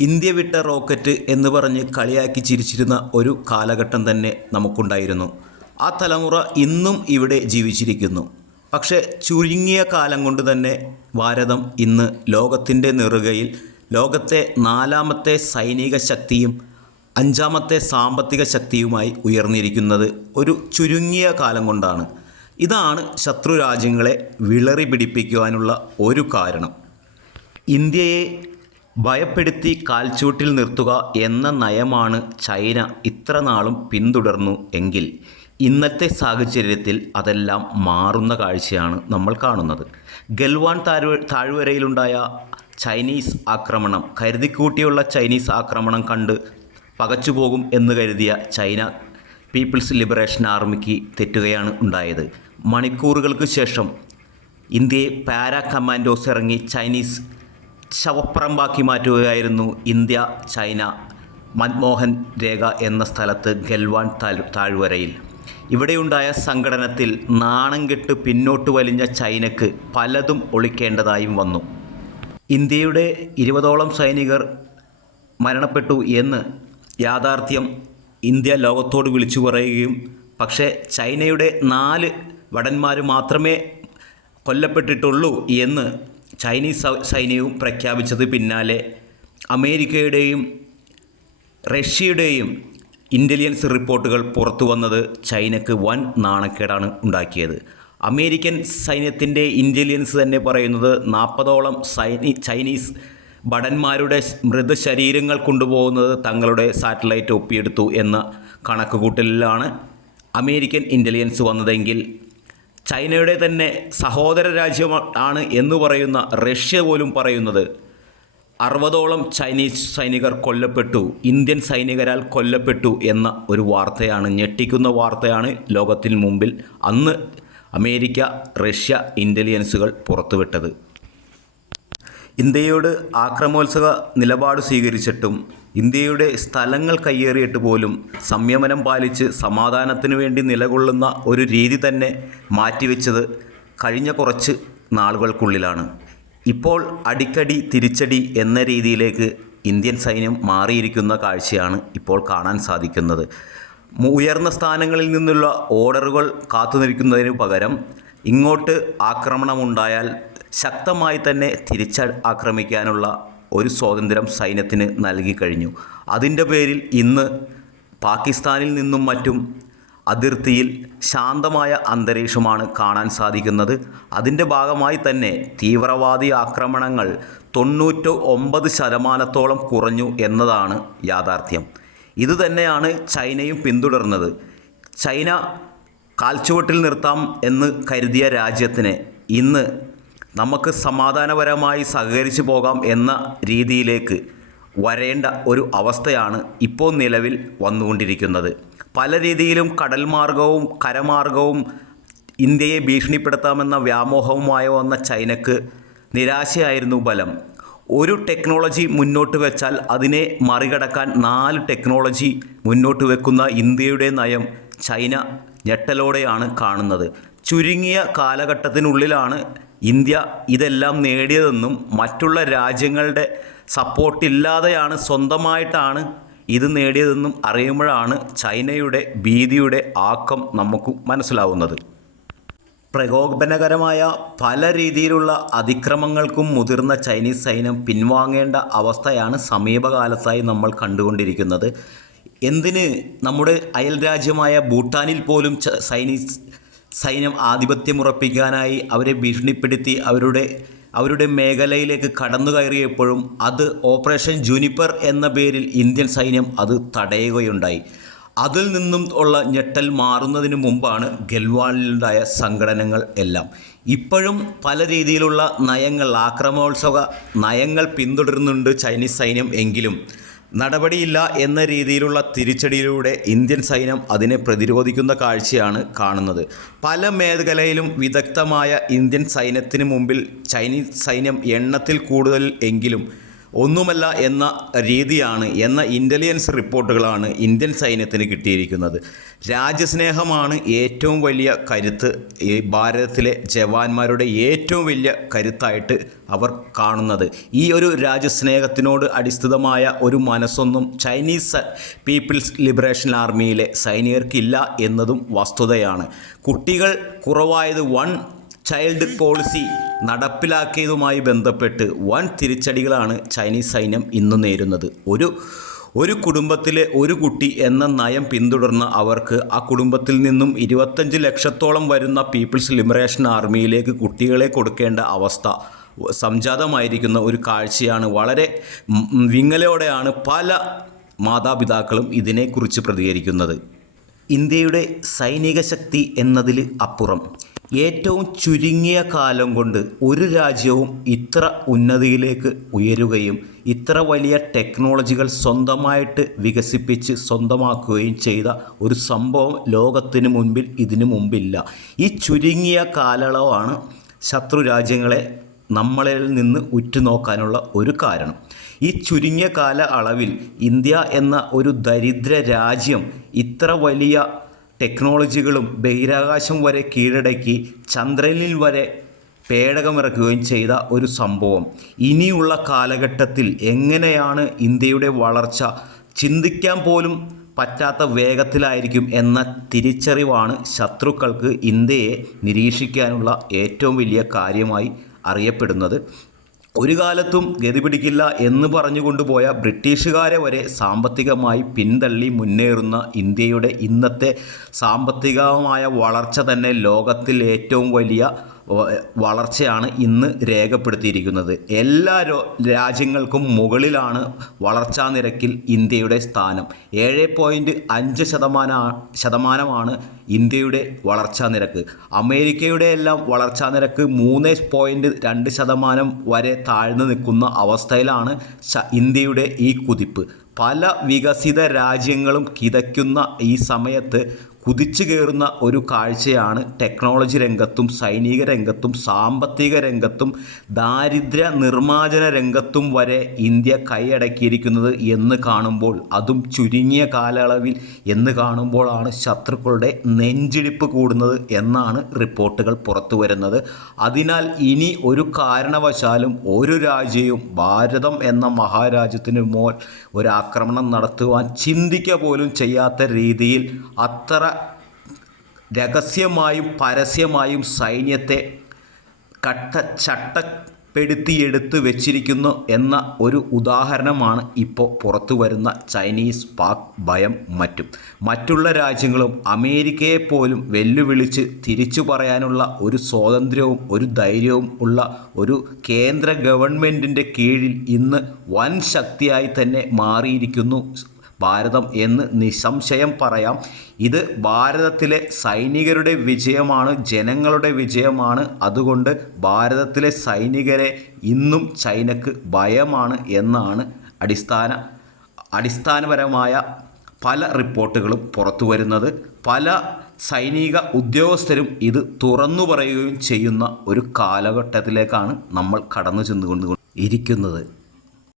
India വിട്ട rocket എന്ന് പറഞ്ഞ് കളിയാക്കി ചിരിച്ചിരുന്ന ഒരു കാലഘട്ടം തന്നെ നമുക്കുണ്ടായിരുന്നു. ആ തലമുറ ഇന്നും ഇവിടെ ജീവിച്ചിരിക്കുന്നു. പക്ഷേ ചുരുങ്ങിയ കാലം കൊണ്ട് തന്നെ ഭാരതം ഇന്ന് ലോകത്തിന്റെ നെറുകയിൽ ലോകത്തെ നാലാമത്തെ സൈനിക ശക്തിയും അഞ്ചാമത്തെ സാമ്പത്തിക ശക്തിയുമായി ഉയർന്നിരിക്കുന്നത് ഒരു ചുരുങ്ങിയ കാലം കൊണ്ടാണ്. ഇതാണ് ശത്രു രാജ്യങ്ങളെ വിളറി പിടിപ്പിക്കുവാനുള്ള ഒരു കാരണം. ഇന്ത്യയെ ഭയപ്പെടുത്തി കാൽച്ചൂട്ടിൽ നിർത്തുക എന്ന നയമാണ് ചൈന ഇത്ര നാളും പിന്തുടർന്നു എങ്കിൽ ഇന്നത്തെ സാഹചര്യത്തിൽ അതെല്ലാം മാറുന്ന കാഴ്ചയാണ് നമ്മൾ കാണുന്നത്. ഗൽവാൻ താഴ്വ താഴ്വരയിലുണ്ടായ ചൈനീസ് ആക്രമണം കരുതിക്കൂട്ടിയുള്ള ചൈനീസ് ആക്രമണം കണ്ട് പകച്ചുപോകും എന്ന് കരുതിയ ചൈന പീപ്പിൾസ് ലിബറേഷൻ ആർമിക്ക് തെറ്റുകയാണ് ഉണ്ടായത്. മണിക്കൂറുകൾക്ക് ശേഷം ഇന്ത്യയെ പാരാ കമാൻഡോസ് ഇറങ്ങി ചൈനീസ് ശവപ്പറമ്പാക്കി മാറ്റുകയായിരുന്നു ഇന്ത്യ ചൈന മൻമോഹൻ രേഖ എന്ന സ്ഥലത്ത് ഗൽവാൻ താഴ് താഴ്വരയിൽ. ഇവിടെയുണ്ടായ സംഘടനത്തിൽ നാണം കെട്ട് പിന്നോട്ട് വലിഞ്ഞ ചൈനക്ക് പലതും ഒളിക്കേണ്ടതായും വന്നു. ഇന്ത്യയുടെ ഇരുപതോളം സൈനികർ മരണപ്പെട്ടു എന്ന് യാഥാർത്ഥ്യം ഇന്ത്യ ലോകത്തോട് വിളിച്ചു പറയുകയും പക്ഷേ ചൈനയുടെ നാല് വടന്മാർ മാത്രമേ കൊല്ലപ്പെട്ടിട്ടുള്ളൂ എന്ന് ചൈനീസ് സൈന്യവും പ്രഖ്യാപിച്ചത് പിന്നാലെ അമേരിക്കയുടെയും റഷ്യയുടെയും ഇന്റലിജൻസ് റിപ്പോർട്ടുകൾ പുറത്തു വന്നത് ചൈനക്ക് വൻ നാണക്കേടാണ് ഉണ്ടാക്കിയത്. അമേരിക്കൻ സൈന്യത്തിന്റെ ഇന്റലിജൻസ് തന്നെ പറയുന്നത് നാൽപ്പതോളം സൈനി ചൈനീസ് ഭടന്മാരുടെ മൃതശരീരങ്ങൾ കൊണ്ടുപോകുന്നത് തങ്ങളുടെ സാറ്റലൈറ്റ് ഒപ്പിയെടുത്തു എന്ന കണക്കുകൂട്ടലിലാണ് അമേരിക്കൻ ഇന്റലിജൻസ് വന്നതെങ്കിൽ ചൈനയുടെ തന്നെ സഹോദര രാജ്യമാണ് എന്ന് പറയുന്ന റഷ്യ പോലും പറയുന്നത്. അറുപതോളം ചൈനീസ് സൈനികർ കൊല്ലപ്പെട്ടു. ഇന്ത്യൻ സൈനികരാൽ കൊല്ലപ്പെട്ടു എന്ന ഒരു വാർത്തയാണ് ഞെട്ടിക്കുന്ന വാർത്തയാണ് ലോകത്തിന് മുമ്പിൽ അന്ന് അമേരിക്ക റഷ്യ ഇന്റലിജൻസുകൾ പുറത്തുവിട്ടത്. ഇന്ത്യയോട് ആക്രമോത്സവ നിലപാട് സ്വീകരിച്ചിട്ടും ഇന്ത്യയുടെ സ്ഥലങ്ങൾ കയ്യേറിയിട്ട് പോലും സംയമനം പാലിച്ച് സമാധാനത്തിനു വേണ്ടി നിലകൊള്ളുന്ന ഒരു രീതി തന്നെ മാറ്റിവെച്ചത് കഴിഞ്ഞ കുറച്ച് നാളുകൾക്കുള്ളിലാണ്. ഇപ്പോൾ അടിക്കടി തിരിച്ചടി എന്ന രീതിയിലേക്ക് ഇന്ത്യൻ സൈന്യം മാറിയിരിക്കുന്ന കാഴ്ചയാണ് ഇപ്പോൾ കാണാൻ സാധിക്കുന്നത്. ഉയർന്ന സ്ഥാനങ്ങളിൽ നിന്നുള്ള ഓർഡറുകൾ കാത്തുനിൽക്കുന്നതിന് പകരം ഇങ്ങോട്ട് ആക്രമണമുണ്ടായാൽ ശക്തമായി തന്നെ തിരിച്ച ആക്രമിക്കാനുള്ള ഒരു സ്വാതന്ത്ര്യം സൈന്യത്തിന് നൽകി കഴിഞ്ഞു. അതിന്റെ പേരിൽ ഇന്ന് പാകിസ്ഥാനിൽ നിന്നും മറ്റും അതിർത്തിയിൽ ശാന്തമായ അന്തരീക്ഷമാണ് കാണാൻ സാധിക്കുന്നത്. അതിന്റെ ഭാഗമായി തന്നെ തീവ്രവാദി ആക്രമണങ്ങൾ തൊണ്ണൂറ്റ് ഒമ്പത് ശതമാനത്തോളം കുറഞ്ഞു എന്നതാണ് യാഥാർത്ഥ്യം. ഇതുതന്നെയാണ് ചൈനയും പിന്തുടർന്നത്. ചൈന കാൽച്ചുവട്ടിൽ നിർത്താം എന്ന് കരുതിയ രാജ്യത്തിന് ഇന്ന് നമുക്ക് സമാധാനപരമായി സഹകരിച്ചു പോകാം എന്ന രീതിയിലേക്ക് വരേണ്ട ഒരു അവസ്ഥയാണ് ഇപ്പോൾ നിലവിൽ വന്നുകൊണ്ടിരിക്കുന്നത്. പല രീതിയിലും കടൽ മാർഗവും കരമാർഗവും ഇന്ത്യയെ ഭീഷണിപ്പെടുത്താമെന്ന വ്യാമോഹവുമായി വന്ന ചൈനക്ക് നിരാശയായിരുന്നു ബലം. ഒരു ടെക്നോളജി മുന്നോട്ട് വെച്ചാൽ അതിനെ മറികടക്കാൻ നാല് ടെക്നോളജി മുന്നോട്ട് വെക്കുന്ന ഇന്ത്യയുടെ നയം ചൈന ഞെട്ടലോടെയാണ് കാണുന്നത്. ചുരുങ്ങിയ കാലഘട്ടത്തിനുള്ളിലാണ് ഇന്ത്യ ഇതെല്ലാം നേടിയതെന്നും മറ്റുള്ള രാജ്യങ്ങളുടെ സപ്പോർട്ടില്ലാതെയാണ് സ്വന്തമായിട്ടാണ് ഇത് നേടിയതെന്നും അറിയുമ്പോഴാണ് ചൈനയുടെ ഭീതിയുടെ ആക്കം നമുക്ക് മനസ്സിലാവുന്നത്. പ്രകോപനകരമായ പല രീതിയിലുള്ള അതിക്രമങ്ങൾക്കും മുതിർന്ന ചൈനീസ് സൈന്യം പിൻവാങ്ങേണ്ട അവസ്ഥയാണ് സമീപകാലത്തായി നമ്മൾ കണ്ടുകൊണ്ടിരിക്കുന്നത്. എന്തിന് നമ്മുടെ അയൽ രാജ്യമായ ഭൂട്ടാനിൽ പോലും ചൈനീസ് സൈന്യം ആധിപത്യം ഉറപ്പിക്കാനായി അവരെ ഭീഷണിപ്പെടുത്തി അവരുടെ അവരുടെ മേഖലയിലേക്ക് കടന്നു കയറിയപ്പോഴും അത് ഓപ്പറേഷൻ ജൂനിപ്പർ എന്ന പേരിൽ ഇന്ത്യൻ സൈന്യം അത് തടയുകയുണ്ടായി. അതിൽ നിന്നും ഉള്ള ഞെട്ടൽ മാറുന്നതിന് മുമ്പാണ് ഗൽവാനിലുണ്ടായ സംഘടനകൾ എല്ലാം. ഇപ്പോഴും പല രീതിയിലുള്ള നയങ്ങൾ ആക്രമണോത്സവ നയങ്ങൾ പിന്തുടരുന്നുണ്ട് ചൈനീസ് സൈന്യം എങ്കിലും. നടപടിയില്ല എന്ന രീതിയിലുള്ള തിരിച്ചടിയിലൂടെ ഇന്ത്യൻ സൈന്യം അതിനെ പ്രതിരോധിക്കുന്ന കാഴ്ചയാണ് കാണുന്നത്. പല മേഖലയിലും വിദഗ്ധമായ ഇന്ത്യൻ സൈന്യത്തിന് മുമ്പിൽ ചൈനീസ് സൈന്യം എണ്ണത്തിൽ കൂടുതൽ എങ്കിലും ഒന്നുമല്ല എന്ന രീതിയാണ് എന്ന ഇന്റലിജൻസ് റിപ്പോർട്ടുകളാണ് ഇന്ത്യൻ സൈന്യത്തിന് കിട്ടിയിരിക്കുന്നത്. രാജ്യസ്നേഹമാണ് ഏറ്റവും വലിയ കരുത്ത്. ഈ ഭാരതത്തിലെ ജവാന്മാരുടെ ഏറ്റവും വലിയ കരുത്തായിട്ട് അവർ കാണുന്നത്. ഈ ഒരു രാജ്യസ്നേഹത്തിനോട് അടിസ്ഥിതമായ ഒരു മനസ്സൊന്നും ചൈനീസ് പീപ്പിൾസ് ലിബറേഷൻ ആർമിയിലെ സൈനികർക്കില്ല എന്നതും വസ്തുതയാണ്. കുട്ടികൾ കുറവായത് വൺ ചൈൽഡ് പോളിസി നടപ്പിലാക്കിയതുമായി ബന്ധപ്പെട്ട് വൻ തിരിച്ചടികളാണ് ചൈനീസ് സൈന്യം ഇന്ന് നേരുന്നത്. ഒരു ഒരു കുടുംബത്തിലെ ഒരു കുട്ടി എന്ന നയം പിന്തുടർന്ന അവർക്ക് ആ കുടുംബത്തിൽ നിന്നും ഇരുപത്തഞ്ച് ലക്ഷത്തോളം വരുന്ന പീപ്പിൾസ് ലിബറേഷൻ ആർമിയിലേക്ക് കുട്ടികളെ കൊടുക്കേണ്ട അവസ്ഥ സംജാതമായിരിക്കുന്ന ഒരു കാഴ്ചയാണ്. വളരെ വിങ്ങലോടെയാണ് പല മാതാപിതാക്കളും ഇതിനെക്കുറിച്ച് പ്രതികരിക്കുന്നത്. ഇന്ത്യയുടെ സൈനിക ശക്തി എന്നതിൽ അപ്പുറം ഏറ്റവും ചുരുങ്ങിയ കാലം കൊണ്ട് ഒരു രാജ്യവും ഇത്ര ഉന്നതിയിലേക്ക് ഉയരുകയും ഇത്ര വലിയ ടെക്നോളജികൾ സ്വന്തമായിട്ട് വികസിപ്പിച്ച് സ്വന്തമാക്കുകയും ചെയ്ത ഒരു സംഭവം ലോകത്തിന് മുൻപിൽ ഇതിനു മുമ്പില്ല. ഈ ചുരുങ്ങിയ കാലളവാണ് ശത്രു രാജ്യങ്ങളെ നമ്മളിൽ നിന്ന് ഉറ്റുനോക്കാനുള്ള ഒരു കാരണം. ഈ ചുരുങ്ങിയ കാല അളവിൽ ഇന്ത്യ എന്ന ഒരു ദരിദ്ര രാജ്യം ഇത്ര വലിയ ടെക്നോളജികളും ബഹിരാകാശം വരെ കീഴടക്കി ചന്ദ്രനിൽ വരെ പേടകമിറക്കുകയും ചെയ്ത ഒരു സംഭവം. ഇനിയുള്ള കാലഘട്ടത്തിൽ എങ്ങനെയാണ് ഇന്ത്യയുടെ വളർച്ച? ചിന്തിക്കാൻ പോലും പറ്റാത്ത വേഗത്തിലായിരിക്കും എന്ന തിരിച്ചറിവാണ് ശത്രുക്കൾക്ക് ഇന്ത്യയെ നിരീക്ഷിക്കാനുള്ള ഏറ്റവും വലിയ കാര്യമായി അറിയപ്പെടുന്നത്. ഒരു കാലത്തും ഗതി പിടിക്കില്ല എന്ന് പറഞ്ഞുകൊണ്ടുപോയ ബ്രിട്ടീഷുകാരെ വരെ സാമ്പത്തികമായി പിന്തള്ളി മുന്നേറുന്ന ഇന്ത്യയുടെ ഇന്നത്തെ സാമ്പത്തികമായ വളർച്ച തന്നെ ലോകത്തിൽ ഏറ്റവും വലിയ വളർച്ചയാണ് ഇന്ന് രേഖപ്പെടുത്തിയിരിക്കുന്നത്. എല്ലാ രാജ്യങ്ങൾക്കും മുകളിലാണ് വളർച്ചാ നിരക്കിൽ ഇന്ത്യയുടെ സ്ഥാനം. ഏഴ് പോയിന്റ് അഞ്ച് ശതമാന ശതമാനമാണ് ഇന്ത്യയുടെ വളർച്ചാ നിരക്ക്. അമേരിക്കയുടെ എല്ലാം വളർച്ചാ നിരക്ക് മൂന്ന് പോയിന്റ് രണ്ട് ശതമാനം വരെ താഴ്ന്നു നിൽക്കുന്ന അവസ്ഥയിലാണ് ഇന്ത്യയുടെ ഈ കുതിപ്പ്. പല വികസിത രാജ്യങ്ങളും കിതയ്ക്കുന്ന ഈ സമയത്ത് കുതിച്ചു കയറുന്ന ഒരു കാഴ്ചയാണ് ടെക്നോളജി രംഗത്തും സൈനിക രംഗത്തും സാമ്പത്തിക രംഗത്തും ദാരിദ്ര്യ നിർമ്മാർജന രംഗത്തും വരെ ഇന്ത്യ കൈയടക്കിയിരിക്കുന്നത് എന്ന് കാണുമ്പോൾ അതും ചുരുങ്ങിയ കാലയളവിൽ എന്ന് കാണുമ്പോഴാണ് ശത്രുക്കളുടെ നെഞ്ചിടിപ്പ് കൂടുന്നത് എന്നാണ് റിപ്പോർട്ടുകൾ പുറത്തു വരുന്നത് അതിനാൽ ഇനി ഒരു കാരണവശാലും ഒരു രാജ്യവും ഭാരതം എന്ന മഹാരാജ്യത്തിന് മോൽ ഒരു ആക്രമണം നടത്തുവാൻ ചിന്തിക്കുക പോലും ചെയ്യാത്ത രീതിയിൽ അത്ര രഹസ്യമായും പരസ്യമായും സൈന്യത്തെ കട്ട ചട്ടപ്പെടുത്തിയെടുത്ത് വെച്ചിരിക്കുന്നു എന്ന ഒരു ഉദാഹരണമാണ് ഇപ്പോൾ പുറത്തു വരുന്ന ചൈനീസ് പാക് ഭയം മറ്റും. മറ്റുള്ള രാജ്യങ്ങളും അമേരിക്കയെ പോലും വെല്ലുവിളിച്ച് തിരിച്ചു പറയാനുള്ള ഒരു സ്വാതന്ത്ര്യവും ഒരു ധൈര്യവും ഉള്ള ഒരു കേന്ദ്ര ഗവൺമെന്റിന്റെ കീഴിൽ ഇന്ന് വൻ ശക്തിയായി തന്നെ മാറിയിരിക്കുന്നു ഭാരതം എന്ന് നിസ്സംശയം പറയാം. ഇത് ഭാരതത്തിലെ സൈനികരുടെ വിജയമാണ് ജനങ്ങളുടെ വിജയമാണ്. അതുകൊണ്ട് ഭാരതത്തിലെ സൈനികരെ ഇന്നും ചൈനക്ക് ഭയമാണ് എന്നാണ് അടിസ്ഥാന അടിസ്ഥാനപരമായ പല റിപ്പോർട്ടുകളും പുറത്തു വരുന്നത്. പല സൈനിക ഉദ്യോഗസ്ഥരും ഇത് തുറന്നു പറയുകയും ചെയ്യുന്ന ഒരു കാലഘട്ടത്തിലേക്കാണ് നമ്മൾ കടന്നു ചെന്നുകൊണ്ട് ഇരിക്കുന്നത്